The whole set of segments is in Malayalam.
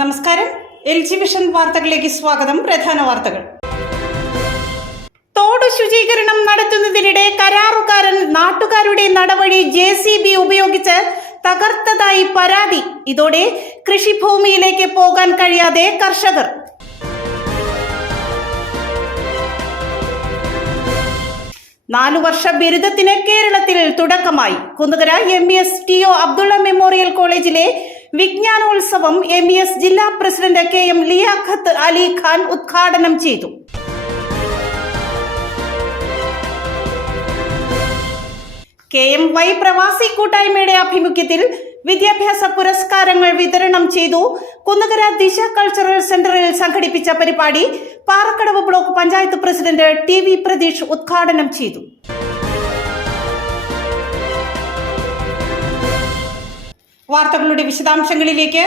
നമസ്കാരം. LG വിഷൻ വാർത്തകളിലേക്ക് സ്വാഗതം. പ്രധാന വാർത്തകൾ. തോട് ശുചീകരണം നടത്തുന്നതിനിടെ കരാറുകാരൻ നാട്ടുകാരുടെ നടവഴി JCB ഉപയോഗിച്ച് തകർത്തതായി പരാതി. ഇതോടെ കൃഷിഭൂമിയിലേക്ക് പോകാൻ കഴിയാതെ കർഷകർ. നാലുവർഷ ബിരുദത്തിന് കേരളത്തിൽ തുടക്കമായി. Kunnukara MES TO Abdulla memorial കോളേജിലെ വിജ്ഞാനോത്സവം MES ജില്ലാ പ്രസിഡന്റ് KM ലിയാഖത്ത് അലി ഖാൻ ഉദ്ഘാടനം ചെയ്തു. KMY പ്രവാസി കൂട്ടായ്മയുടെ ആഭിമുഖ്യത്തിൽ വിദ്യാഭ്യാസ പുരസ്കാരങ്ങൾ വിതരണം ചെയ്തു. കുന്നുകര ദിശ കൾച്ചറൽ സെന്ററിൽ സംഘടിപ്പിച്ച പരിപാടി Parakkadavu block panchayat president TV Pratheesh ഉദ്ഘാടനം ചെയ്തു. വാർത്തകളുടെ വിശദാംശങ്ങളിലേക്ക്.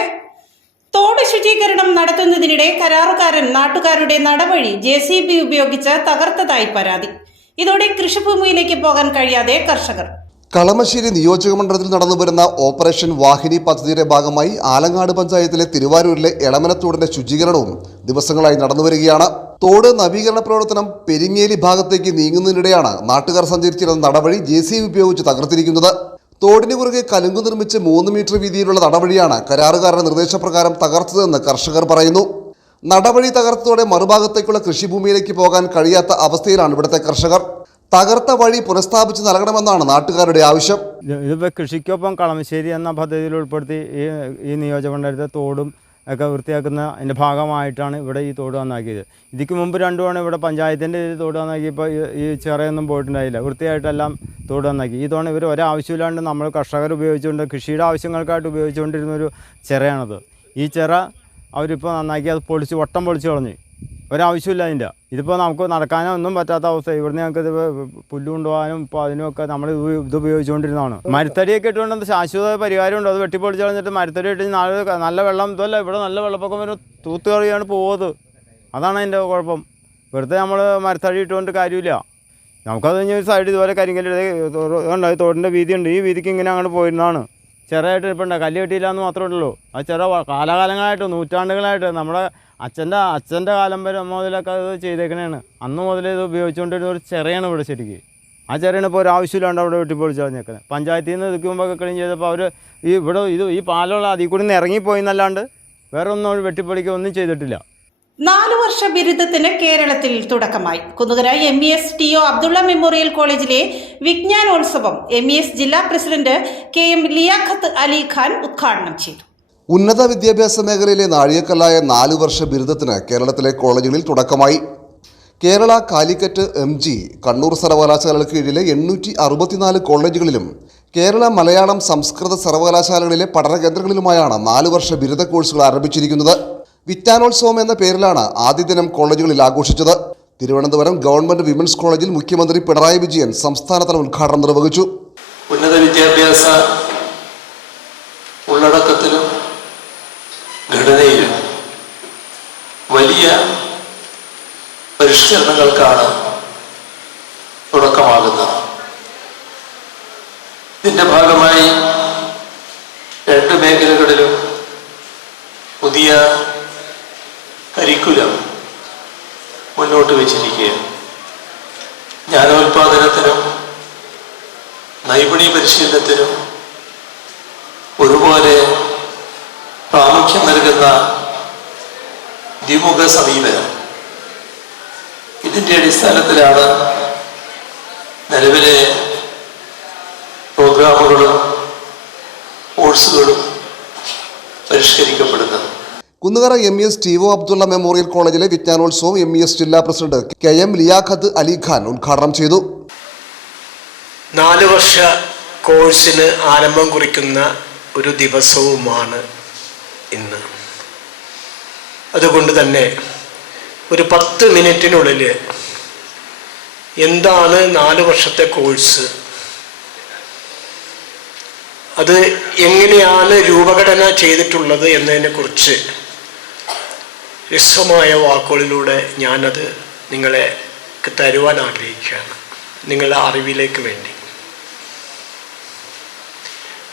തോട് ശുചീകരണം നടത്തുന്നതിനിടെ കരാറുകാരൻ നാട്ടുകാരുടെ നടവഴി JCB ഉപയോഗിച്ച് തകർത്തതായി പരാതി. ഇതോടെ കൃഷിഭൂമിയിലേക്ക് പോകാൻ കഴിയാതെ കർഷകർ. കളമശ്ശേരി നിയോജക മണ്ഡലത്തിൽ നടന്നുവരുന്ന ഓപ്പറേഷൻ വാഹിനി പദ്ധതിയുടെ ഭാഗമായി ആലങ്ങാട് പഞ്ചായത്തിലെ തിരുവാരൂരിലെ എളമനത്തോടിന്റെ ശുചീകരണവും ദിവസങ്ങളായി നടന്നുവരികയാണ്. തോട് നവീകരണ പ്രവർത്തനം പെരിങ്ങേലി ഭാഗത്തേക്ക് നീങ്ങുന്നതിനിടെയാണ് നാട്ടുകാർ സഞ്ചരിച്ചിരുന്ന നടവഴി JCB ഉപയോഗിച്ച് തകർത്തിരിക്കുന്നത്. തോടിന് കുറുകെ കലുങ്ക് നിർമ്മിച്ച് 3 മീറ്റർ വീതിയിലുള്ള നടവഴിയാണ് കരാറുകാരുടെ നിർദ്ദേശപ്രകാരം തകർത്തതെന്ന് കർഷകർ പറയുന്നു. നടവഴി തകർത്തതോടെ മറുഭാഗത്തേക്കുള്ള കൃഷിഭൂമിയിലേക്ക് പോകാൻ കഴിയാത്ത അവസ്ഥയിലാണ് ഇവിടുത്തെ കർഷകർ. തകർത്ത വഴി പുനഃസ്ഥാപിച്ച് നൽകണമെന്നാണ് നാട്ടുകാരുടെ ആവശ്യം. ഇതിപ്പോൾ കൃഷിക്കൊപ്പം കളമശ്ശേരി എന്ന പദ്ധതിയിൽ ഉൾപ്പെടുത്തി ഈ നിയോജകമണ്ഡലത്തെ തോടും ഒക്കെ വൃത്തിയാക്കുന്ന അതിൻ്റെ ഭാഗമായിട്ടാണ് ഇവിടെ ഈ തോട് നന്നാക്കിയത്. ഇതിക്ക് മുമ്പ് 2 തവണ ഇവിടെ പഞ്ചായത്തിൻ്റെ തോട് നന്നാക്കിയപ്പോൾ ഈ ചിറയൊന്നും പോയിട്ടുണ്ടായില്ല. വൃത്തിയായിട്ടെല്ലാം തോട് നന്നാക്കി. ഈ തവണ ഇവർ ഒരാവശ്യമില്ലാണ്ട് നമ്മൾ കർഷകർ ഉപയോഗിച്ചുകൊണ്ട് കൃഷിയുടെ ആവശ്യങ്ങൾക്കായിട്ട് ഉപയോഗിച്ചുകൊണ്ടിരുന്നൊരു ചിറയാണത്. ഈ ചിറ അവരിപ്പോൾ നന്നാക്കി അത് വട്ടം പൊളിച്ച് കളഞ്ഞു. ഒരാവശ്യമില്ല അതിൻ്റെ. ഇതിപ്പോൾ നമുക്ക് നടക്കാനോ ഒന്നും പറ്റാത്ത അവസ്ഥ. ഇവിടുന്ന് ഞങ്ങൾക്ക് ഇത് പുല്ല് കൊണ്ടുപോകാനും ഇപ്പോൾ അതിനുമൊക്കെ നമ്മൾ ഇത് ഉപയോഗിച്ചുകൊണ്ടിരുന്നതാണ്. മരത്തടിയൊക്കെ ഇട്ടുകൊണ്ട് ശാശ്വത പരിഹാരമുണ്ട്. അത് വെട്ടിപ്പൊളിച്ച് കളഞ്ഞിട്ട് മരത്തടി ഇട്ട് നല്ല വെള്ളം ഇതല്ല, ഇവിടെ നല്ല വെള്ളപ്പൊക്കം വരും, തൂത്തുകറിയാണ് പോകുന്നത്. അതാണ് അതിൻ്റെ കുഴപ്പം. വെറുതെ നമ്മൾ മരത്തടി ഇട്ടുകൊണ്ട് കാര്യമില്ല. നമുക്കത് കഴിഞ്ഞ് ഒരു സൈഡ് ഇതുപോലെ കരിങ്കല്ല് തോടിൻ്റെ വീതിയുണ്ട്. ഈ വീതിക്ക് ഇങ്ങനെ അങ്ങോട്ട് പോയിരുന്നതാണ്. ചെറുതായിട്ട് ഇപ്പോൾ ഉണ്ട്, കല്ല് കെട്ടിയില്ല എന്ന് മാത്രമേ ഉള്ളൂ. അത് കാലകാലങ്ങളായിട്ട് നൂറ്റാണ്ടുകളായിട്ട് നമ്മുടെ അച്ഛൻ്റെ കാലം വരെ മുതലൊക്കെ അത് ചെയ്തേക്കണേണ്. അന്ന് മുതൽ ഇത് ഉപയോഗിച്ചുകൊണ്ടിരുന്ന ഒരു ചെറിയാണ് ഇവിടെ ശരിക്ക്. ആ ചെറിയാണ് ഇപ്പോൾ ഒരാവശ്യമില്ലാണ്ട് അവിടെ വെട്ടിപ്പൊളിച്ച് കളഞ്ഞേക്കുന്നത്. പഞ്ചായത്തിൽ നിന്ന് ഇതുക്കുമ്പോൾ ക്ലീൻ ചെയ്തപ്പോൾ അവർ ഈ പാലുള്ള അതിൽ കൂടി നിന്ന് ഇറങ്ങിപ്പോയി എന്നല്ലാണ്ട് വേറെ ഒന്നും അവർ വെട്ടിപ്പൊളിക്കുക ഒന്നും ചെയ്തിട്ടില്ല. 4 വർഷ ബിരുദത്തിന് കേരളത്തിൽ തുടക്കമായി. Kunnukara MES TO Abdulla memorial കോളേജിലെ വിജ്ഞാനോത്സവം MES ജില്ലാ പ്രസിഡന്റ് KM ലിയാഖത്ത് അലി ഖാൻ ഉദ്ഘാടനം ചെയ്തു. ഉന്നത വിദ്യാഭ്യാസ മേഖലയിലെ നാഴികക്കല്ലായ 4 വർഷ ബിരുദത്തിന് കേരളത്തിലെ കോളേജുകളിൽ തുടക്കമായി. കേരള, കാലിക്കറ്റ്, MG, കണ്ണൂർ സർവകലാശാലകൾക്ക് കീഴിലെ 864 കോളേജുകളിലും കേരള മലയാളം സംസ്കൃത സർവകലാശാലകളിലെ പഠന കേന്ദ്രങ്ങളിലുമായാണ് 4 വർഷ ബിരുദ കോഴ്സുകൾ ആരംഭിച്ചിരിക്കുന്നത്. വിജ്ഞാനോത്സവം എന്ന പേരിലാണ് ആദ്യ ദിനം കോളേജുകളിൽ ആഘോഷിച്ചത്. തിരുവനന്തപുരം ഗവൺമെന്റ് വിമൻസ് കോളേജിൽ മുഖ്യമന്ത്രി പിണറായി വിജയൻ സംസ്ഥാനതല ഉദ്ഘാടനം നിർവഹിച്ചു. ഉന്നത വിദ്യാഭ്യാസ ഉള്ളടക്കത്തിലും ഘടനയിലും വലിയ പരിഷ്കരണങ്ങൾക്കാണ് തുടക്കമാകുന്നത്. ഇതിൻ്റെ ഭാഗമായി 2 മേഖലകളിലും പുതിയ കരിക്കുലം മുന്നോട്ട് വെച്ചിരിക്കുകയാണ്. ജ്ഞാനോൽപാദനത്തിനും നൈപുണ്യ പരിശീലനത്തിനും ഒരുപോലെ പ്രാമുഖ്യം നൽകുന്ന ദ്വിമുഖ സമീപനം. ഇതിൻ്റെ അടിസ്ഥാനത്തിലാണ് നിലവിലെ പ്രോഗ്രാമുകളും കോഴ്സുകളും പരിഷ്കരിക്കപ്പെടുന്നത്. Kunnukara MES TO Abdulla memorial കോളേജിലെ വിജ്ഞാനോത്സവം MES ജില്ലാ പ്രസിഡന്റ് KM ലിയാഖത്ത് അലി ഖാൻ ഉദ്ഘാടനം ചെയ്തു. 4 വർഷ കോഴ്സിന് ആരംഭം കുറിക്കുന്ന ഒരു ദിവസവുമാണ് ഇന്ന്. അതുകൊണ്ട് തന്നെ ഒരു 10 മിനിറ്റിനുള്ളിൽ എന്താണ് 4 വർഷത്തെ കോഴ്സ്, അത് എങ്ങനെയാണ് രൂപഘടന ചെയ്തിട്ടുള്ളത് എന്നതിനെക്കുറിച്ച് ഹ്രസ്വമായ വാക്കുകളിലൂടെ ഞാനത് നിങ്ങളെ തരുവാൻ ആഗ്രഹിക്കുകയാണ്, നിങ്ങളുടെ അറിവിലേക്ക് വേണ്ടി.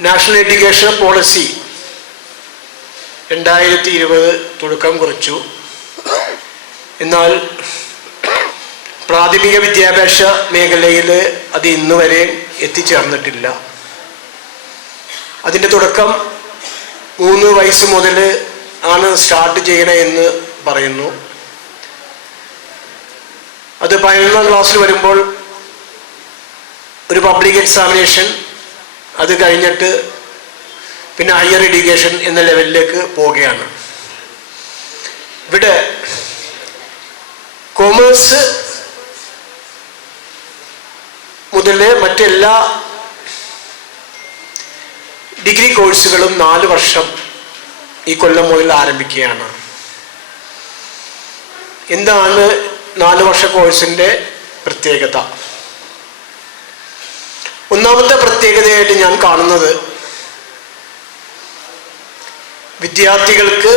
നാഷണൽ എഡ്യൂക്കേഷൻ പോളിസി 2020 തുടക്കം കുറിച്ചു. എന്നാൽ പ്രാഥമിക വിദ്യാഭ്യാസ മേഖലയിൽ അത് ഇന്ന് വരെ എത്തിച്ചേർന്നിട്ടില്ല. അതിൻ്റെ തുടക്കം 3 വയസ്സ് മുതൽ ആണ് സ്റ്റാർട്ട് ചെയ്യണമെന്ന് പറയുന്നു. അത് 11ാം ക്ലാസ്സിൽ വരുമ്പോൾ ഒരു പബ്ലിക് എക്സാമിനേഷൻ, അത് കഴിഞ്ഞിട്ട് പിന്നെ ഹയർ എഡ്യൂക്കേഷൻ എന്ന ലെവലിലേക്ക് പോവുകയാണ്. ഇവിടെ കൊമേഴ്സ് മുതൽ മറ്റെല്ലാ ഡിഗ്രി കോഴ്സുകളും 4 വർഷം ഈ കൊല്ലം മുതൽ ആരംഭിക്കുകയാണ്. എന്താണ് 4 വർഷ കോഴ്സിൻ്റെ പ്രത്യേകത? ഒന്നാമത്തെ പ്രത്യേകതയായിട്ട് ഞാൻ കാണുന്നത്, വിദ്യാർത്ഥികൾക്ക്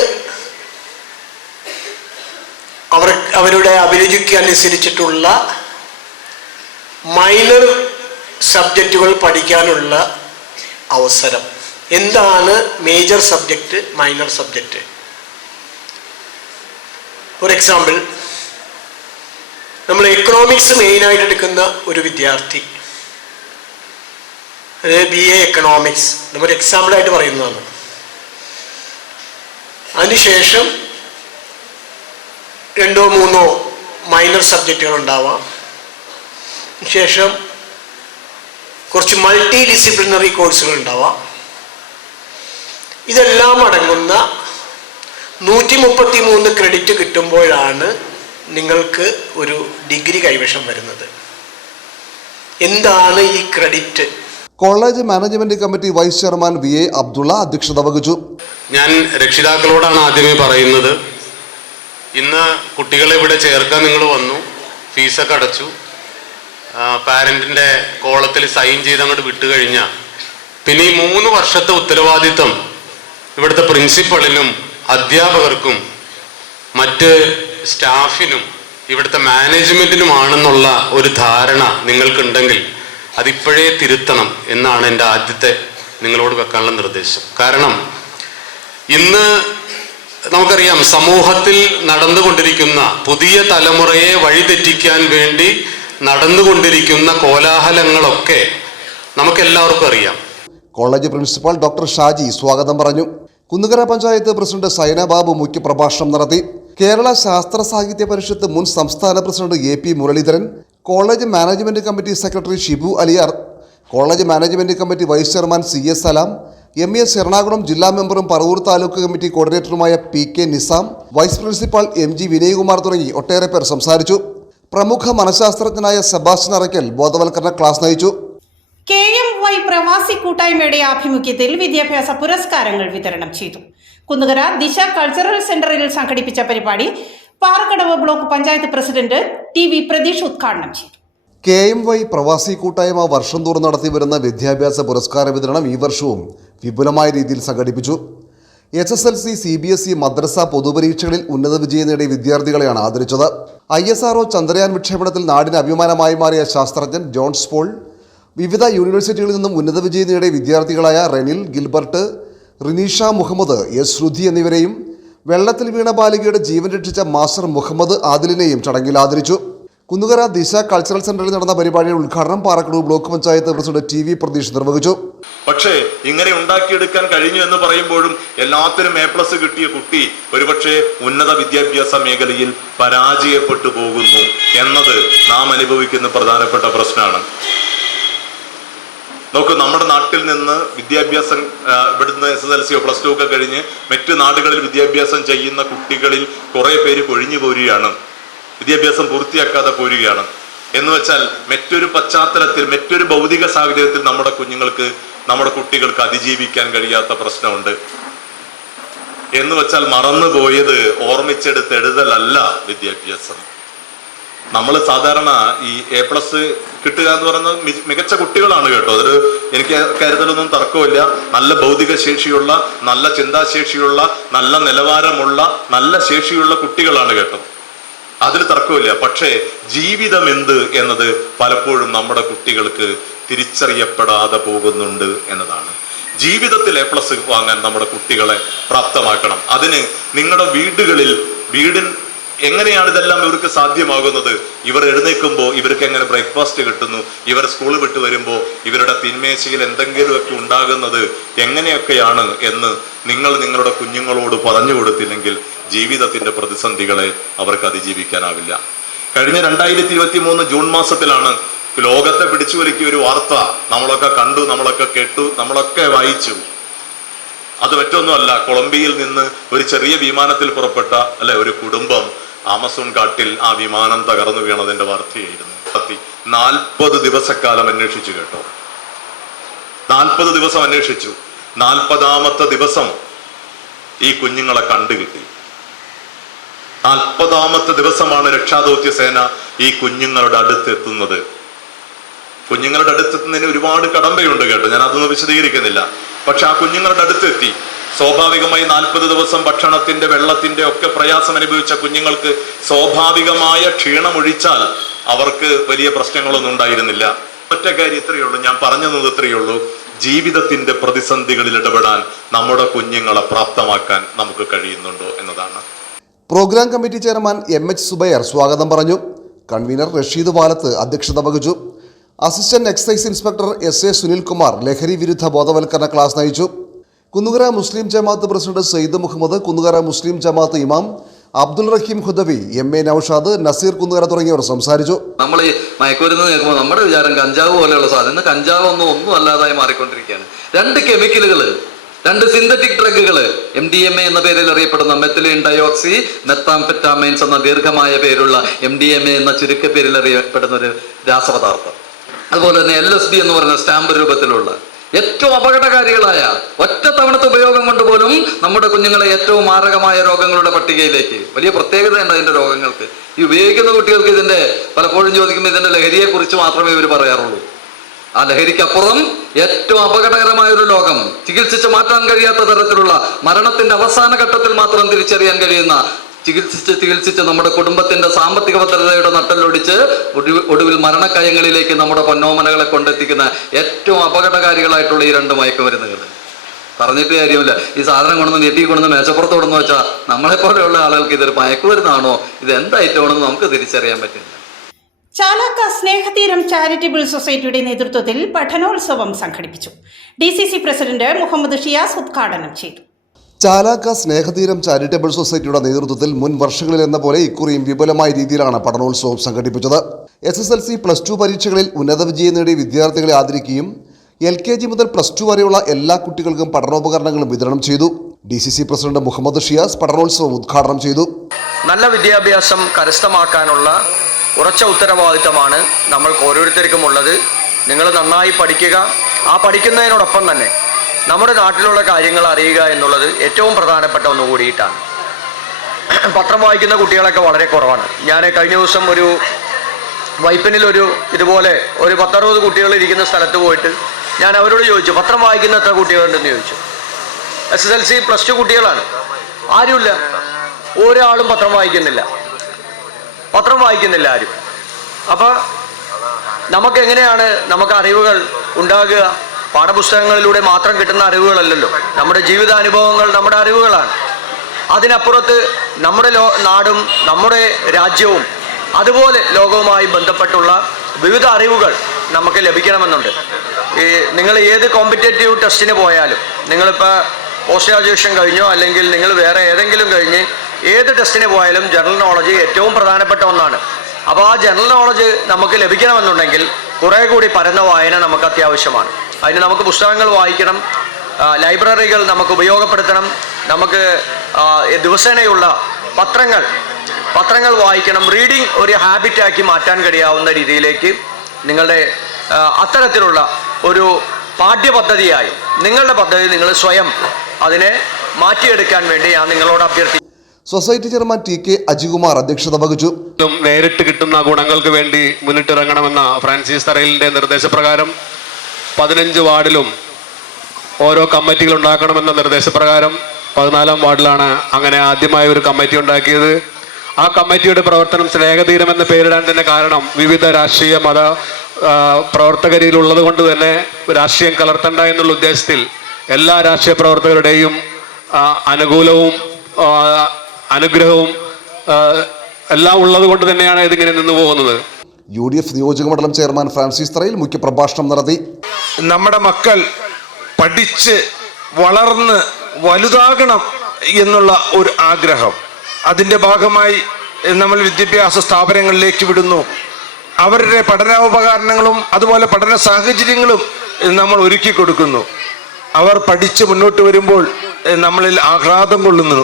അവരുടെ അഭിരുചിക്ക് അനുസരിച്ചിട്ടുള്ള മൈനർ സബ്ജക്റ്റുകൾ പഠിക്കാനുള്ള അവസരം. എന്താണ് major subject, minor subject? For example, നമ്മൾ എക്കണോമിക്സ് മെയിനായിട്ട് എടുക്കുന്ന ഒരു വിദ്യാർത്ഥി, BA എക്കണോമിക്സ് നമ്മൾ എക്സാമ്പിളായിട്ട് പറയുന്നതാണ്. അതിനുശേഷം 2-3 മൈനർ സബ്ജക്റ്റുകൾ ഉണ്ടാവാം. ശേഷം കുറച്ച് മൾട്ടി ഡിസിപ്ലിനറി കോഴ്സുകൾ ഉണ്ടാവാം. ഇതെല്ലാം അടങ്ങുന്ന 133 ക്രെഡിറ്റ് കിട്ടുമ്പോഴാണ് നിങ്ങൾക്ക് ഒരു ഡിഗ്രി കൈവശം വരുന്നത്. എന്താണ് ഈ credit? College management committee vice chairman VA Abdulla അധ്യക്ഷത വഹിച്ചു. ഞാൻ രക്ഷിതാക്കളോടാണ് ആദ്യമേ പറയുന്നത്, ഇന്ന് കുട്ടികളെ ഇവിടെ ചേർക്കാൻ നിങ്ങൾ വന്നു, ഫീസൊക്കെ അടച്ചു, പാരൻറ്റിൻ്റെ കോളത്തിൽ സൈൻ ചെയ്ത് അങ്ങോട്ട് വിട്ടുകഴിഞ്ഞാൽ പിന്നെ ഈ 3 വർഷത്തെ ഉത്തരവാദിത്വം ഇവിടുത്തെ പ്രിൻസിപ്പളിനും അധ്യാപകർക്കും മറ്റ് സ്റ്റാഫിനും ഇവിടുത്തെ മാനേജ്മെൻറ്റിനുമാണെന്നുള്ള ഒരു ധാരണ നിങ്ങൾക്കുണ്ടെങ്കിൽ അതിപ്പോഴേ തിരുത്തണം എന്നാണ് എൻ്റെ ആദ്യത്തെ നിങ്ങളോട് വെക്കാനുള്ള നിർദ്ദേശം. കാരണം ഇന്ന് നമുക്കറിയാം, സമൂഹത്തിൽ നടന്നുകൊണ്ടിരിക്കുന്ന പുതിയ തലമുറയെ വഴിതെറ്റിക്കാൻ വേണ്ടി നടന്നുകൊണ്ടിരിക്കുന്ന കോലാഹലങ്ങളൊക്കെ നമുക്കെല്ലാവർക്കും അറിയാം. കോളേജ് പ്രിൻസിപ്പൽ ഡോക്ടർ ഷാജി സ്വാഗതം പറഞ്ഞു. കുന്നുകര പഞ്ചായത്ത് പ്രസിഡന്റ് സൈന ബാബു മുഖ്യപ്രഭാഷണം നടത്തി. കേരള ശാസ്ത്ര സാഹിത്യ പരിഷത്ത് മുൻ സംസ്ഥാന president AP Muraleedharan, college management committee secretary Shibu Aliyar, college management committee vice chairman CS Salam, MES Ernakulam ജില്ലാ മെമ്പറും പറവൂർ താലൂക്ക് കമ്മിറ്റി കോർഡിനേറ്ററുമായ PK Nizam, vice principal MG Vinayakumar തുടങ്ങി ഒട്ടേറെ പേർ സംസാരിച്ചു. പ്രമുഖ മനഃശാസ്ത്രജ്ഞനായ സെബാസ്റ്റ്യൻ അറയ്ക്കൽ ബോധവൽക്കരണ ക്ലാസ് നയിച്ചു. KMY പ്രവാസി കൂട്ടായ്മയുടെ ആഭിമുഖ്യത്തിൽ വിദ്യാഭ്യാസ പുരസ്കാരങ്ങൾ വിതരണം ചെയ്തു. കുന്നുകര ദിശ കൾച്ചറൽ സെന്ററിൽ സംഘടിപ്പിച്ച പരിപാടി Parakkadavu block panchayat president TV Pratheesh ഉദ്ഘാടനം ചെയ്തു. KMY പ്രവാസി കൂട്ടായ്മ വർഷം തോറും നടത്തിവരുന്ന വിദ്യാഭ്യാസ പുരസ്കാര വിതരണം ഈ വർഷവും വിപുലമായ രീതിയിൽ സംഘടിപ്പിച്ചു. SSLC, CBSE, മദ്രസ പൊതുപരീക്ഷകളിൽ ഉന്നത വിജയം നേടിയ വിദ്യാർത്ഥികളെയാണ് ആദരിച്ചത്. ISRO ചന്ദ്രയാൻ വിക്ഷേപണത്തിൽ നാടിന് അഭിമാനമായി മാറിയ ശാസ്ത്രജ്ഞൻ ജോൺസ് പോൾ, വിവിധ യൂണിവേഴ്സിറ്റികളിൽ നിന്നും ഉന്നത വിജയം നേടിയ വിദ്യാർത്ഥികളായ റെനിൽ ഗിൽബർട്ട്, റിനീഷ മുഹമ്മദ്, S ശ്രുതി എന്നിവരെയും വെള്ളത്തിൽ വീണ ബാലികയുടെ ജീവൻ രക്ഷിച്ച മാസ്റ്റർ മുഹമ്മദ് ആദിലിനെയും ചടങ്ങിൽ ആദരിച്ചു. കുന്നുകര ദിശ കൾച്ചറൽ സെന്ററിൽ നടന്ന പരിപാടിയുടെ ഉദ്ഘാടനം Parakkadavu block panchayat president TV Pratheesh നിർവഹിച്ചു. പക്ഷേ ഇങ്ങനെ ഉണ്ടാക്കിയെടുക്കാൻ കഴിഞ്ഞു എന്ന് പറയുമ്പോഴും എല്ലാത്തിനും A+ കിട്ടിയ കുട്ടി ഒരുപക്ഷെ ഉന്നത വിദ്യാഭ്യാസ മേഖലയിൽ പരാജയപ്പെട്ടു പോകുന്നു എന്നത് നാം അനുഭവിക്കുന്ന പ്രധാനപ്പെട്ട പ്രശ്നമാണ്. നോക്കൂ, നമ്മുടെ നാട്ടിൽ നിന്ന് വിദ്യാഭ്യാസം ഇവിടുന്ന് SSLC +2 ഒക്കെ കഴിഞ്ഞ് മറ്റു നാടുകളിൽ വിദ്യാഭ്യാസം ചെയ്യുന്ന കുട്ടികളിൽ കുറെ പേര് കൊഴിഞ്ഞു പോരുകയാണ്, വിദ്യാഭ്യാസം പൂർത്തിയാക്കാതെ പോരുകയാണ്. എന്ന് വെച്ചാൽ മറ്റൊരു പശ്ചാത്തലത്തിൽ, മറ്റൊരു ഭൗതിക സാഹചര്യത്തിൽ നമ്മുടെ കുഞ്ഞുങ്ങൾക്ക്, നമ്മുടെ കുട്ടികൾക്ക് അതിജീവിക്കാൻ കഴിയാത്ത പ്രശ്നമുണ്ട്. എന്ന് വെച്ചാൽ മറന്നുപോയത് ഓർമ്മിച്ചെടുത്ത് എഴുതലല്ല വിദ്യാഭ്യാസം. നമ്മൾ സാധാരണ ഈ A+ കിട്ടുക എന്ന് പറയുന്നത് മികച്ച കുട്ടികളാണ് കേട്ടോ. അതൊരു എനിക്ക് കരുതലൊന്നും തർക്കമില്ല. നല്ല ഭൗതിക ശേഷിയുള്ള, നല്ല ചിന്താശേഷിയുള്ള, നല്ല നിലവാരമുള്ള, നല്ല ശേഷിയുള്ള കുട്ടികളാണ് കേട്ടോ, അതിൽ തർക്കമില്ല. പക്ഷേ ജീവിതം എന്ത് എന്നത് പലപ്പോഴും നമ്മുടെ കുട്ടികൾക്ക് തിരിച്ചറിയപ്പെടാതെ പോകുന്നുണ്ട് എന്നതാണ്. ജീവിതത്തിൽ A+ വാങ്ങാൻ നമ്മുടെ കുട്ടികളെ പ്രാപ്തമാക്കണം. അതിന് നിങ്ങളുടെ വീടിൻ എങ്ങനെയാണ് ഇതെല്ലാം ഇവർക്ക് സാധ്യമാകുന്നത്? ഇവർ എഴുന്നേൽക്കുമ്പോൾ ഇവർക്ക് എങ്ങനെ ബ്രേക്ക്ഫാസ്റ്റ് കിട്ടുന്നു? ഇവർ സ്കൂൾ വിട്ട് വരുമ്പോൾ ഇവരുടെ തിന്മേശയിൽ എന്തെങ്കിലുമൊക്കെ ഉണ്ടാകുന്നത് എങ്ങനെയൊക്കെയാണ് എന്ന് നിങ്ങൾ നിങ്ങളുടെ കുഞ്ഞുങ്ങളോട് പറഞ്ഞു കൊടുത്തില്ലെങ്കിൽ ജീവിതത്തിന്റെ പ്രതിസന്ധികളെ അവർക്ക് അതിജീവിക്കാനാവില്ല. കഴിഞ്ഞ 2023 ജൂൺ മാസത്തിലാണ് ലോകത്തെ പിടിച്ചു വലിക്കിയ ഒരു വാർത്ത നമ്മളൊക്കെ കണ്ടു, നമ്മളൊക്കെ കേട്ടു, നമ്മളൊക്കെ വായിച്ചു. അത് മറ്റൊന്നുമല്ല, കൊളംബിയയിൽ നിന്ന് ഒരു ചെറിയ വിമാനത്തിൽ പുറപ്പെട്ട ഒരു കുടുംബം ആമസോൺ കാട്ടിൽ ആ വിമാനം തകർന്നു വീണതിന്റെ വാർത്തയായിരുന്നു. 40 ദിവസക്കാലം അന്വേഷിച്ചു കേട്ടോ, 40 ദിവസം അന്വേഷിച്ചു. 40ാമത്തെ ദിവസം ഈ കുഞ്ഞുങ്ങളെ കണ്ടുകിട്ടി. 40ാമത്തെ ദിവസമാണ് രക്ഷാദൗത്യ സേന ഈ കുഞ്ഞുങ്ങളുടെ അടുത്തെത്തുന്നത്. കുഞ്ഞുങ്ങളുടെ അടുത്തെത്തുന്നതിന് ഒരുപാട് കടമ്പയുണ്ട് കേട്ടോ, ഞാൻ അതൊന്നും വിശദീകരിക്കുന്നില്ല. പക്ഷെ ആ കുഞ്ഞുങ്ങളുടെ അടുത്തെത്തി. സ്വാഭാവികമായി 40 ദിവസം ഭക്ഷണത്തിന്റെ വെള്ളത്തിന്റെ ഒക്കെ പ്രയാസം അനുഭവിച്ച കുഞ്ഞുങ്ങൾക്ക് സ്വാഭാവികമായ ക്ഷീണമൊഴിച്ചാൽ അവർക്ക് വലിയ പ്രശ്നങ്ങളൊന്നും ഉണ്ടായിരുന്നില്ല. ഒറ്റ കാര്യം ഇത്രയേ ഉള്ളൂ, ഞാൻ പറഞ്ഞത് ഇത്രയേ ഉള്ളൂ, ജീവിതത്തിന്റെ പ്രതിസന്ധികളിൽ ഇടപെടാൻ നമ്മുടെ കുഞ്ഞുങ്ങളെ പ്രാപ്തമാക്കാൻ നമുക്ക് കഴിയുന്നുണ്ടോ എന്നതാണ്. Programme committee chairman MH Zubair സ്വാഗതം പറഞ്ഞു. കൺവീനർ റഷീദ് വാലത്ത് അധ്യക്ഷത വഹിച്ചു. Assistant excise inspector SA Sunilkumar ലഹരി വിരുദ്ധ ബോധവൽക്കരണ ക്ലാസ് നയിച്ചു. Kunnukara Muslim Jamaat president Sayyid Muhammad, Kunnukara Muslim Jamaat ഇമാം അബ്ദുൾ റഹീം ഖുദവി, MA നൌഷാദ്, നസീർ കുന്നുകര തുടങ്ങിയവർ സംസാരിച്ചു. നമ്മൾ ഈ മയക്കുമരുന്ന് കേൾക്കുമ്പോൾ നമ്മുടെ വിചാരം കഞ്ചാവ് പോലെയുള്ള സാധനം. ഇന്ന് കഞ്ചാവ് ഒന്നും അല്ലാതായി മാറിക്കൊണ്ടിരിക്കുകയാണ്. 2 കെമിക്കലുകൾ, 2 സിന്തറ്റിക് ഡ്രഗുകൾ, MDMA എന്ന പേരിൽ അറിയപ്പെടുന്ന മെത്തിലിൻ ഡയോക്സി മെത്താംഫെറ്റാമൈൻസ് എന്ന ദീർഘമായ പേരുള്ള MDMA എന്ന ചുരുക്ക പേരിൽ അറിയപ്പെടുന്ന ഒരു രാസപദാർത്ഥം, അതുപോലെ തന്നെ LSD എന്ന് പറയുന്ന സ്റ്റാമ്പ് രൂപത്തിലുള്ള ഏറ്റവും അപകടകാരികളായ ഒറ്റ തവണത്തെ ഉപയോഗം കൊണ്ട് പോലും നമ്മുടെ കുഞ്ഞുങ്ങളെ ഏറ്റവും മാരകമായ രോഗങ്ങളുടെ പട്ടികയിലേക്ക്, വലിയ പ്രത്യേകതയുണ്ട് അതിന്റെ രോഗങ്ങൾക്ക്. ഈ ഉപയോഗിക്കുന്ന കുട്ടികൾക്ക് ഇതിന്റെ പലപ്പോഴും ചോദിക്കുമ്പോൾ ഇതിന്റെ ലഹരിയെ കുറിച്ച് മാത്രമേ ഇവർ പറയാറുള്ളൂ. ആ ലഹരിക്കപ്പുറം ഏറ്റവും അപകടകരമായ ഒരു ലോകം, ചികിത്സിച്ച് മാറ്റാൻ കഴിയാത്ത തരത്തിലുള്ള മരണത്തിന്റെ അവസാന ഘട്ടത്തിൽ മാത്രം തിരിച്ചറിയാൻ കഴിയുന്ന, ചികിത്സിച്ച് നമ്മുടെ കുടുംബത്തിന്റെ സാമ്പത്തിക ഭദ്രതയുടെ നട്ടലൊടിച്ച് ഒടുവിൽ മരണക്കയങ്ങളിലേക്ക് നമ്മുടെ പൊന്നോമനകളെ കൊണ്ടെത്തിക്കുന്ന ഏറ്റവും അപകടകാരികളായിട്ടുള്ള ഈ 2 മയക്കുമരുന്നുകൾ. പറഞ്ഞിട്ട് കാര്യമില്ല. ഈ സാധനം കൊണ്ടുവന്ന് നെറ്റി കൊണ്ടുവന്ന് മേശപ്പുറത്ത് കൊണ്ടെന്ന് വെച്ചാൽ നമ്മളെപ്പോലെയുള്ള ആളുകൾക്ക് ഇതൊരു മയക്കുമരുന്നാണോ, ഇത് എന്ത് ഐറ്റമാണെന്ന് നമുക്ക് തിരിച്ചറിയാൻ പറ്റില്ല. ചാലാക്ക സ്നേഹതീരം ചാരിറ്റബിൾ സൊസൈറ്റിയുടെ നേതൃത്വത്തിൽ പഠനോത്സവം സംഘടിപ്പിച്ചു. DCC പ്രസിഡന്റ് മുഹമ്മദ് ഷിയാസ് ഉദ്ഘാടനം ചെയ്തു. ചാലാക്ക സ്നേഹതീരം ചാരിറ്റബിൾ സൊസൈറ്റിയുടെ നേതൃത്വത്തിൽ മുൻ വർഷങ്ങളിൽ എന്ന പോലെ ഇക്കുറിയും വിപുലമായ രീതിയിലാണ് പഠനോത്സവം സംഘടിപ്പിച്ചത്. SSLC, +2 പരീക്ഷകളിൽ ഉന്നത വിജയം നേടിയ വിദ്യാർത്ഥികളെ ആദരിക്കുകയും LKG മുതൽ +2 വരെയുള്ള എല്ലാ കുട്ടികൾക്കും പഠനോപകരണങ്ങളും വിതരണം ചെയ്തു. DCC പ്രസിഡന്റ് മുഹമ്മദ് ഷിയാസ് പഠനോത്സവം ഉദ്ഘാടനം ചെയ്തു. നല്ല വിദ്യാഭ്യാസം കരസ്ഥമാക്കാനുള്ള ഉറച്ച ഉത്തരവാദിത്തമാണ് നമ്മൾക്ക് ഓരോരുത്തർക്കും ഉള്ളത്. നിങ്ങൾ നന്നായി പഠിക്കുക. ആ പഠിക്കുന്നതിനോടൊപ്പം തന്നെ നമ്മുടെ നാട്ടിലുള്ള കാര്യങ്ങൾ അറിയുക എന്നുള്ളത് ഏറ്റവും പ്രധാനപ്പെട്ട ഒന്ന് കൂടിയിട്ടാണ്. പത്രം വായിക്കുന്ന കുട്ടികളൊക്കെ വളരെ കുറവാണ്. ഞാൻ കഴിഞ്ഞ ദിവസം ഒരു വൈപ്പിനിലൊരു ഇതുപോലെ ഒരു 10-60 കുട്ടികൾ ഇരിക്കുന്ന സ്ഥലത്ത് പോയിട്ട് ഞാൻ അവരോട് ചോദിച്ചു, പത്രം വായിക്കുന്ന എത്ര കുട്ടികളുണ്ടെന്ന് ചോദിച്ചു. SSLC, +2 കുട്ടികളാണ്. ആരുമില്ല, ഒരാളും പത്രം വായിക്കുന്നില്ല ആരും. അപ്പം നമുക്കെങ്ങനെയാണ് നമുക്ക് അറിവുകൾ ഉണ്ടാകുക? പാഠപുസ്തകങ്ങളിലൂടെ മാത്രം കിട്ടുന്ന അറിവുകളല്ലല്ലോ, നമ്മുടെ ജീവിതാനുഭവങ്ങൾ നമ്മുടെ അറിവുകളാണ്. അതിനപ്പുറത്ത് നമ്മുടെ നാടും നമ്മുടെ രാജ്യവും അതുപോലെ ലോകവുമായി ബന്ധപ്പെട്ടുള്ള വിവിധ അറിവുകൾ നമുക്ക് ലഭിക്കണമെന്നുണ്ട്. നിങ്ങൾ ഏത് കോമ്പറ്റേറ്റീവ് ടെസ്റ്റിന് പോയാലും, നിങ്ങളിപ്പോൾ പോസ്റ്റ് ഗ്രാജുവേഷൻ കഴിഞ്ഞോ അല്ലെങ്കിൽ നിങ്ങൾ വേറെ ഏതെങ്കിലും കഴിഞ്ഞ് ഏത് ടെസ്റ്റിന് പോയാലും ജനറൽ നോളജ് ഏറ്റവും പ്രധാനപ്പെട്ട ഒന്നാണ്. അപ്പോൾ ആ ജനറൽ നോളജ് നമുക്ക് ലഭിക്കണമെന്നുണ്ടെങ്കിൽ കുറേ കൂടി പരന്ന വായന നമുക്ക് അത്യാവശ്യമാണ്. അതിന് നമുക്ക് പുസ്തകങ്ങൾ വായിക്കണം, ലൈബ്രറികൾ നമുക്ക് ഉപയോഗപ്പെടുത്തണം, നമുക്ക് ദിവസേനയുള്ള പത്രങ്ങൾ വായിക്കണം. റീഡിങ് ഒരു ഹാബിറ്റാക്കി മാറ്റാൻ കഴിയാവുന്ന രീതിയിലേക്ക് നിങ്ങളുടെ അത്തരത്തിലുള്ള ഒരു പാഠ്യപദ്ധതിയായി നിങ്ങളുടെ പദ്ധതി നിങ്ങൾ സ്വയം അതിനെ മാറ്റിയെടുക്കാൻ വേണ്ടി ഞാൻ നിങ്ങളോട് അഭ്യർത്ഥിക്കുന്നു. സൊസൈറ്റി ചെയർമാൻ TK അജികുമാർ അധ്യക്ഷത വഹിച്ചു. നേരിട്ട് കിട്ടുന്ന ഗുണങ്ങൾക്ക് വേണ്ടി മുന്നിട്ടിറങ്ങണമെന്ന ഫ്രാൻസിസ് തറയിലിന്റെ നിർദ്ദേശപ്രകാരം 15 വാർഡിലും ഓരോ കമ്മിറ്റികൾ ഉണ്ടാക്കണമെന്ന നിർദ്ദേശപ്രകാരം 14ാം വാർഡിലാണ് അങ്ങനെ ആദ്യമായി ഒരു കമ്മിറ്റി ഉണ്ടാക്കിയത്. ആ കമ്മിറ്റിയുടെ പ്രവർത്തനം സ്നേഹതീരം എന്ന പേരിടാൻ തന്നെ കാരണം വിവിധ രാഷ്ട്രീയ മത പ്രവർത്തകരിലുള്ളത് കൊണ്ട് തന്നെ രാഷ്ട്രീയം കലർത്തണ്ട എന്നുള്ള ഉദ്ദേശത്തിൽ എല്ലാ രാഷ്ട്രീയ പ്രവർത്തകരുടെയും അനുകൂലവും അനുഗ്രഹവും എല്ലാം ഉള്ളത് കൊണ്ട് തന്നെയാണ് ഇതിങ്ങനെ നിന്നു പോകുന്നത്. UDF നിയോജകമണ്ഡലം ചെയർമാൻ ഫ്രാൻസിസ് തറയിൽ മുഖ്യപ്രഭാഷണം നടത്തി. നമ്മുടെ മക്കൾ പഠിച്ച് വളർന്ന് വലുതാകണം എന്നുള്ള ഒരു ആഗ്രഹം, അതിൻ്റെ ഭാഗമായി നമ്മൾ വിദ്യാഭ്യാസ സ്ഥാപനങ്ങളിലേക്ക് വിടുന്നു. അവരുടെ പഠനോപകരണങ്ങളും അതുപോലെ പഠന സാഹചര്യങ്ങളും നമ്മൾ ഒരുക്കി കൊടുക്കുന്നു. അവർ പഠിച്ച് മുന്നോട്ട് വരുമ്പോൾ നമ്മളിൽ ആഹ്ലാദം കൊള്ളുന്നു.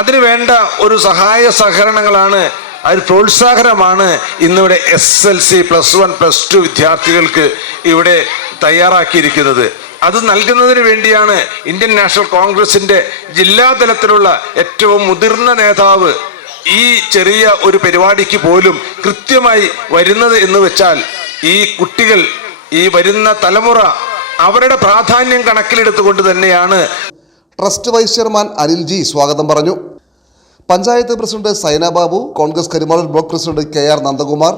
അതിനു വേണ്ട ഒരു സഹായ സഹകരണങ്ങളാണ്, ഒരു പ്രോത്സാഹനമാണ് ഇന്നിവിടെ SLC +1 +2 വിദ്യാർത്ഥികൾക്ക് ഇവിടെ തയ്യാറാക്കിയിരിക്കുന്നത്. അത് നൽകുന്നതിന് വേണ്ടിയാണ് ഇന്ത്യൻ നാഷണൽ കോൺഗ്രസിൻ്റെ ജില്ലാതലത്തിലുള്ള ഏറ്റവും മുതിർന്ന നേതാവ് ഈ ചെറിയ ഒരു പരിപാടിക്ക് പോലും കൃത്യമായി വരുന്നത് എന്ന് വെച്ചാൽ ഈ കുട്ടികൾ, ഈ വരുന്ന തലമുറ അവരുടെ പ്രാധാന്യം കണക്കിലെടുത്തുകൊണ്ട് തന്നെയാണ്. Trust vice chairman Anil G സ്വാഗതം പറഞ്ഞു. Panchayat president Saina Babu, Congress Karimalur block president KR Nandakumar,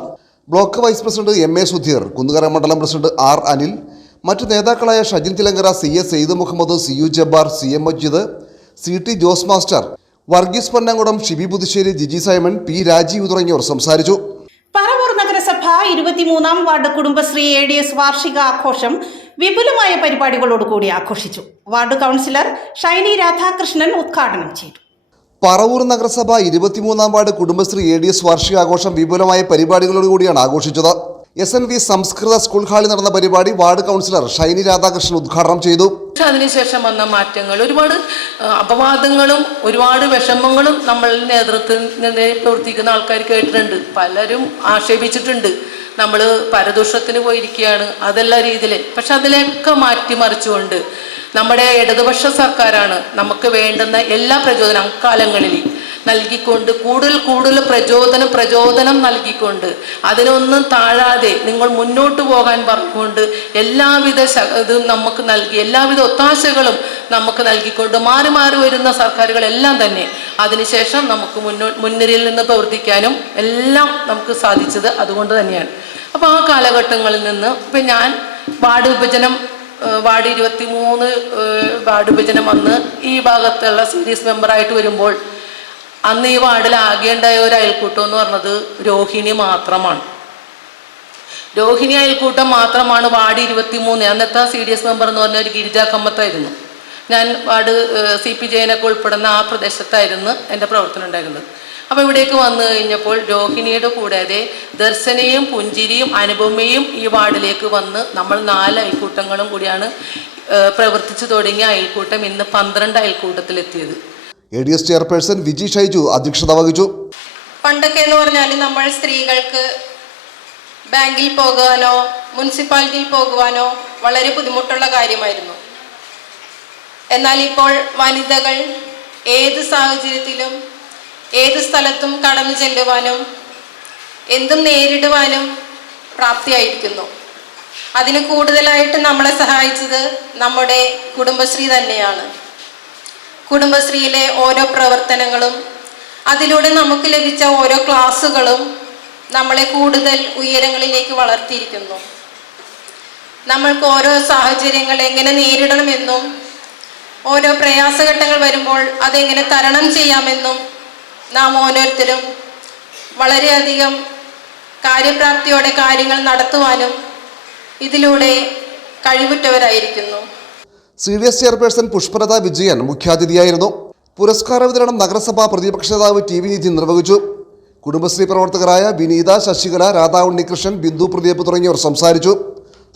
block vice president MA Sudheer, Kunnukara mandalam president R Anil, മറ്റു നേതാക്കളായ Shajin Thilankara, CS Syed Muhammad, CU Jabbar, CM Majeed, CT Jose master, Varghese Ponnamkudam, Shibi Puthussery, Jiji Simon, P Rajeev തുടങ്ങിയവർ സംസാരിച്ചു. പറവൂർ നഗരസഭ 23-ാം വാർഡ് കുടുംബശ്രീ ADS വാർഷിക ആഘോഷം വിപുലമായ പരിപാടികളോടുകൂടി ആഘോഷിച്ചു. വാർഡ് കൗൺസിലർ ഷൈനി രാധാകൃഷ്ണൻ ഉദ്ഘാടനം ചെയ്തു. പറവൂർ നഗരസഭ 23-ാം വാർഡ് കുടുംബശ്രീ ADS വാർഷികാഘോഷം വിപുലമായ പരിപാടികളോടുകൂടിയാണ് ആഘോഷിച്ചത്. SNV സംസ്കൃത സ്കൂൾ ഹാളിൽ നടന്ന പരിപാടി വാർഡ് കൗൺസിലർ ഷൈനി രാധാകൃഷ്ണൻ ഉദ്ഘാടനം ചെയ്തു. അതിനുശേഷം വന്ന മാറ്റങ്ങൾ, ഒരുപാട് അപവാദങ്ങളും ഒരുപാട് വിഷമങ്ങളും നമ്മളിൽ നേതൃത്വത്തിൽ പ്രവർത്തിക്കുന്ന ആൾക്കാർ കേട്ടിട്ടുണ്ട്. പലരും ആക്ഷേപിച്ചിട്ടുണ്ട്, നമ്മൾ പരദൂഷണത്തിന് പോയിരിക്കുകയാണ്, അതെല്ലാ രീതിയിൽ. പക്ഷെ അതിലൊക്കെ മാറ്റിമറിച്ചുകൊണ്ട് നമ്മുടെ ഇടതുപക്ഷ സർക്കാരാണ് നമുക്ക് വേണ്ടുന്ന എല്ലാ പ്രചോദനം അക്കാലങ്ങളിൽ നൽകിക്കൊണ്ട് കൂടുതൽ പ്രചോദനം നൽകിക്കൊണ്ട് അതിനൊന്നും താഴാതെ നിങ്ങൾ മുന്നോട്ട് പോകാൻ പറഞ്ഞുകൊണ്ട് എല്ലാവിധ ഇതും നമുക്ക് നൽകി, എല്ലാവിധ ഒത്താശകളും നമുക്ക് നൽകിക്കൊണ്ട് മാറി മാറി വരുന്ന സർക്കാരുകളെല്ലാം തന്നെ അതിനുശേഷം നമുക്ക് മുൻനിരയിൽ നിന്ന് പ്രവർത്തിക്കാനും എല്ലാം നമുക്ക് സാധിച്ചത് അതുകൊണ്ട് തന്നെയാണ്. അപ്പോൾ ആ കാലഘട്ടങ്ങളിൽ നിന്ന് ഇപ്പം ഞാൻ വാർഡ് 23 വാർഡ് വിഭജനം വന്ന് ഈ ഭാഗത്തുള്ള സീരീസ് മെമ്പറായിട്ട് വരുമ്പോൾ അന്ന് ഈ വാർഡിൽ ആകേണ്ടായ ഒരു അയൽക്കൂട്ടം എന്ന് പറഞ്ഞത് രോഹിണി മാത്രമാണ്. രോഹിണി അയൽക്കൂട്ടം മാത്രമാണ് വാർഡ് 23. അന്നത്തെ CDS മെമ്പർ എന്ന് പറഞ്ഞ ഒരു ഗിരിജാ കമ്മത്തായിരുന്നു. ഞാൻ വാർഡ് CP ജയനൊക്കെ ഉൾപ്പെടുന്ന ആ പ്രദേശത്തായിരുന്നു എൻ്റെ പ്രവർത്തനം ഉണ്ടായിരുന്നത്. അപ്പോൾ ഇവിടേക്ക് വന്നു കഴിഞ്ഞപ്പോൾ രോഹിണിയുടെ കൂടാതെ ദർശനയും പുഞ്ചിരിയും അനുപമയും ഈ വാർഡിലേക്ക് വന്ന് നമ്മൾ 4 അയൽക്കൂട്ടങ്ങളും കൂടിയാണ് പ്രവർത്തിച്ചു തുടങ്ങിയ അയൽക്കൂട്ടം ഇന്ന് 12 അയൽക്കൂട്ടത്തിലെത്തിയത്. ADS ചെയർപേഴ്സൺ വിജി ഷൈജു അധ്യക്ഷത വഹിച്ചു. പണ്ടൊക്കെ എന്ന് പറഞ്ഞാൽ നമ്മൾ സ്ത്രീകൾക്ക് ബാങ്കിൽ പോകുവാനോ മുനിസിപ്പാലിറ്റിയിൽ പോകുവാനോ വളരെ ബുദ്ധിമുട്ടുള്ള കാര്യമായിരുന്നു. എന്നാൽ ഇപ്പോൾ വനിതകൾ ഏത് സാഹചര്യത്തിലും ഏത് സ്ഥലത്തും കടന്നു ചെല്ലുവാനും എന്തും നേരിടുവാനും പ്രാപ്തിയായിരിക്കുന്നു. അതിന് കൂടുതലായിട്ട് നമ്മളെ സഹായിച്ചത് നമ്മുടെ കുടുംബശ്രീ തന്നെയാണ്. കുടുംബശ്രീയിലെ ഓരോ പ്രവർത്തനങ്ങളും അതിലൂടെ നമുക്ക് ലഭിച്ച ഓരോ ക്ലാസ്സുകളും നമ്മളെ കൂടുതൽ ഉയരങ്ങളിലേക്ക് വളർത്തിയിരിക്കുന്നു. നമ്മൾക്ക് ഓരോ സാഹചര്യങ്ങൾ എങ്ങനെ നേരിടണമെന്നും ഓരോ പ്രയാസഘട്ടങ്ങൾ വരുമ്പോൾ അതെങ്ങനെ തരണം ചെയ്യാമെന്നും നാം ഓരോരുത്തരും വളരെയധികം കാര്യപ്രാപ്തിയോടെ കാര്യങ്ങൾ നടത്തുവാനും ഇതിലൂടെ കഴിവുറ്റവരായിരിക്കുന്നു. CDS ചെയർപേഴ്സൺ പുഷ്പലത വിജയൻ മുഖ്യാതിഥിയായിരുന്നു. പുരസ്കാര വിതരണം നഗരസഭാ പ്രതിപക്ഷ നേതാവ് TV നിധി നിർവഹിച്ചു. കുടുംബശ്രീ പ്രവർത്തകരായ വിനീത, ശശികല, രാധാ ഉണ്ണികൃഷ്ണൻ, ബിന്ദു പ്രദീപ് തുടങ്ങിയവർ സംസാരിച്ചു.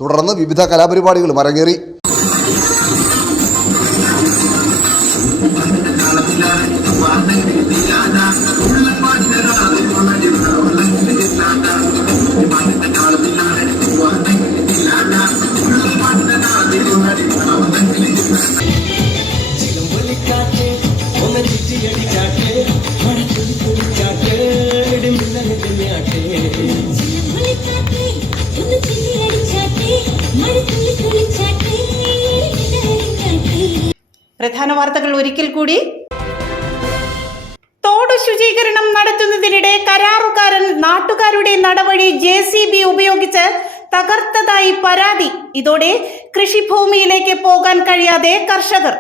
തുടർന്ന് വിവിധ കലാപരിപാടികളും അരങ്ങേറി. പ്രധാന വാർത്തകൾ ഒരിക്കൽ കൂടി. തോട് ശുചീകരണം നടത്തുന്നതിനിടെ കരാറുകാരൻ നാട്ടുകാരുടെ നടവഴി JCB ഉപയോഗിച്ച് തകർത്തതായി പരാതി. ഇതോടെ കൃഷിഭൂമിയിലേക്ക് പോകാൻ കഴിയാതെ കർഷകർ.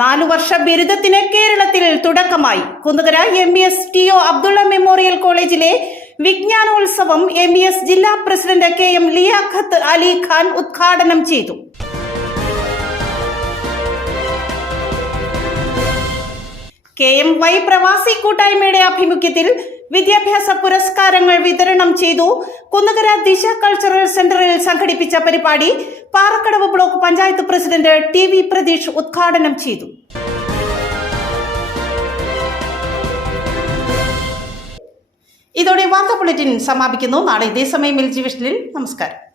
നാലുവർഷ ബിരുദത്തിന് കേരളത്തിൽ തുടക്കമായി. Kunnukara MES TO Abdulla memorial കോളേജിലെ വിജ്ഞാനോത്സവം MES ജില്ലാ പ്രസിഡന്റ് KM ലിയാഖത്ത് അലി ഖാൻ ഉദ്ഘാടനം ചെയ്തു. KMY പ്രവാസി കൂട്ടായ്മയുടെ ആഭിമുഖ്യത്തിൽ വിദ്യാഭ്യാസ പുരസ്കാരങ്ങൾ വിതരണം ചെയ്തു. കുന്നുകര ദിശ കൾച്ചറൽ സെന്ററിൽ സംഘടിപ്പിച്ച പരിപാടി Parakkadavu block panchayat president TV Pratheesh ഉദ്ഘാടനം ചെയ്തു. ഇതോടെ വാർത്താ ബുള്ളറ്റിൻ സമാപിക്കുന്നു. നാളെ ഇതേ സമയം LG വിഷനിൽ. നമസ്കാരം.